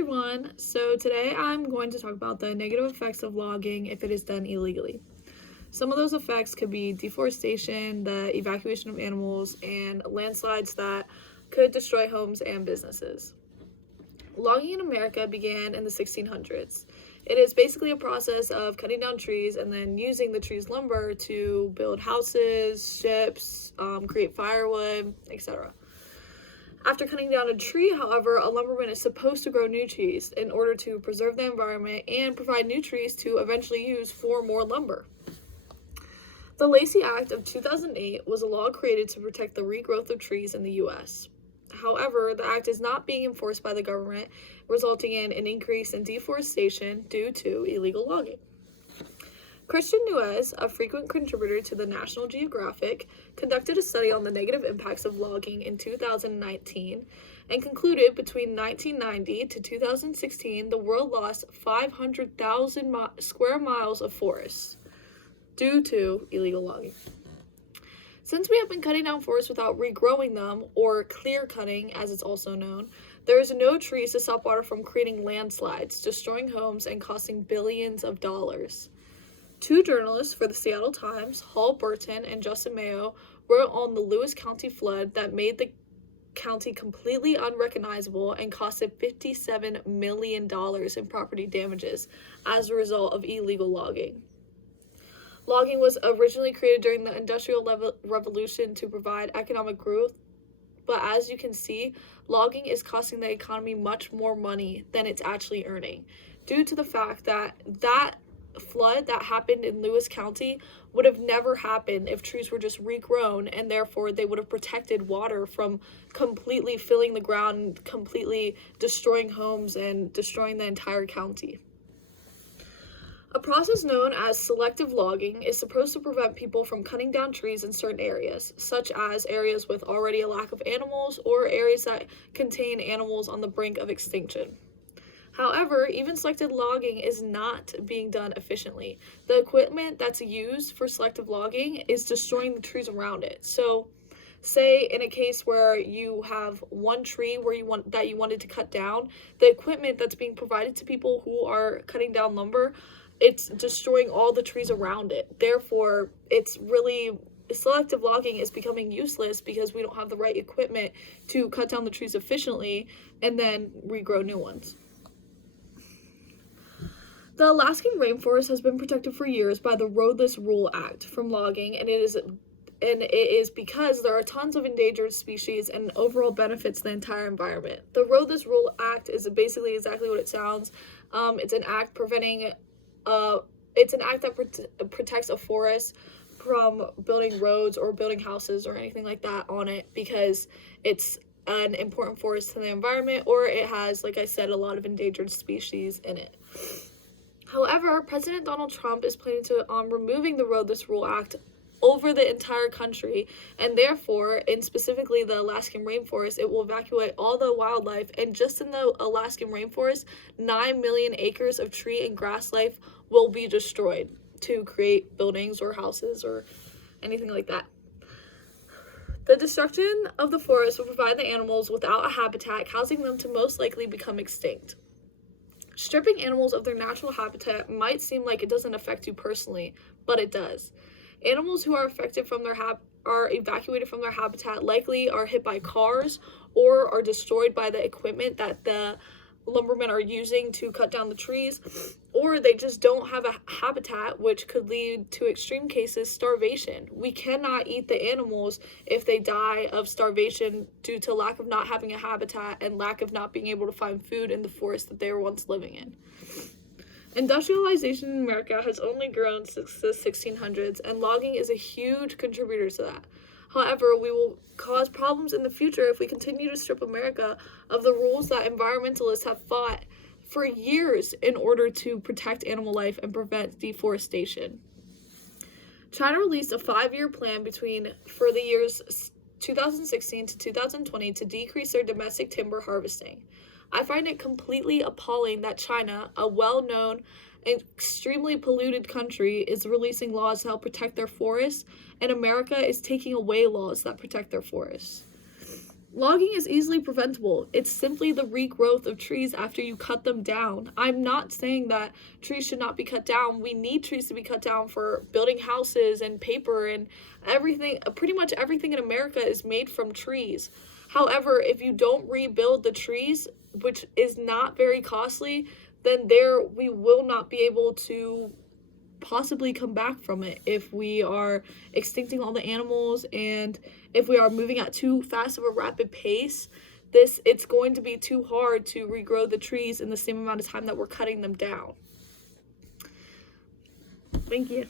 everyone. So today I'm going to talk about the negative effects of logging if it is done illegally. Some of those effects could be deforestation, the evacuation of animals, and landslides that could destroy homes and businesses. Logging in America began in the 1600s. It is basically a process of cutting down trees and then using the tree's lumber to build houses, ships, create firewood, etc. After cutting down a tree, however, a lumberman is supposed to grow new trees in order to preserve the environment and provide new trees to eventually use for more lumber. The Lacey Act of 2008 was a law created to protect the regrowth of trees in the U.S. However, the act is not being enforced by the government, resulting in an increase in deforestation due to illegal logging. Christian Nuez, a frequent contributor to the National Geographic, conducted a study on the negative impacts of logging in 2019 and concluded between 1990 to 2016, the world lost 500,000 square miles of forests due to illegal logging. Since we have been cutting down forests without regrowing them, or clear cutting as it's also known, there is no trees to stop water from creating landslides, destroying homes, and costing billions of dollars. Two journalists for the Seattle Times, Hall Burton and Justin Mayo, wrote on the Lewis County flood that made the county completely unrecognizable and costed $57 million in property damages as a result of illegal logging. Logging was originally created during the Industrial Revolution to provide economic growth, but as you can see, logging is costing the economy much more money than it's actually earning, due to the fact that flood that happened in Lewis County would have never happened if trees were just regrown, and therefore they would have protected water from completely filling the ground, completely destroying homes and destroying the entire county. A process known as selective logging is supposed to prevent people from cutting down trees in certain areas, such as areas with already a lack of animals or areas that contain animals on the brink of extinction. However, even selective logging is not being done efficiently. The equipment that's used for selective logging is destroying the trees around it. So, say in a case where you have one tree where you wanted to cut down, the equipment that's being provided to people who are cutting down lumber, it's destroying all the trees around it. Therefore, selective logging is becoming useless because we don't have the right equipment to cut down the trees efficiently and then regrow new ones. The Alaskan rainforest has been protected for years by the Roadless Rule Act from logging, and it is because there are tons of endangered species and overall benefits the entire environment. The Roadless Rule Act is basically exactly what it sounds. It's an act that protects a forest from building roads or building houses or anything like that on it because it's an important forest to the environment, or it has, like I said, a lot of endangered species in it. However, President Donald Trump is planning to removing the Roadless Rule Act over the entire country, and therefore, in specifically the Alaskan rainforest, it will evacuate all the wildlife, and just in the Alaskan rainforest, 9 million acres of tree and grass life will be destroyed to create buildings or houses or anything like that. The destruction of the forest will provide the animals without a habitat, causing them to most likely become extinct. Stripping animals of their natural habitat might seem like it doesn't affect you personally, but it does. Animals who are affected from are evacuated from their habitat likely are hit by cars or are destroyed by the equipment that the lumbermen are using to cut down the trees, or they just don't have a habitat, which could lead to extreme cases starvation. We cannot eat the animals if they die of starvation due to lack of not having a habitat and lack of not being able to find food in the forest that they were once living in. Industrialization in America has only grown since the 1600s, and logging is a huge contributor to that. However, we will cause problems in the future if we continue to strip America of the rules that environmentalists have fought for years in order to protect animal life and prevent deforestation. China released a 5-year plan for the years 2016 to 2020 to decrease their domestic timber harvesting. I find it completely appalling that China, a well-known and extremely polluted country, is releasing laws to help protect their forests, and America is taking away laws that protect their forests. Logging is easily preventable. It's simply the regrowth of trees after you cut them down. I'm not saying that trees should not be cut down. We need trees to be cut down for building houses and paper and everything. Pretty much everything in America is made from trees. However, if you don't rebuild the trees, which is not very costly, then we will not be able to possibly come back from it if we are extincting all the animals, and if we are moving at too fast of a rapid pace. It's going to be too hard to regrow the trees in the same amount of time that we're cutting them down. Thank you.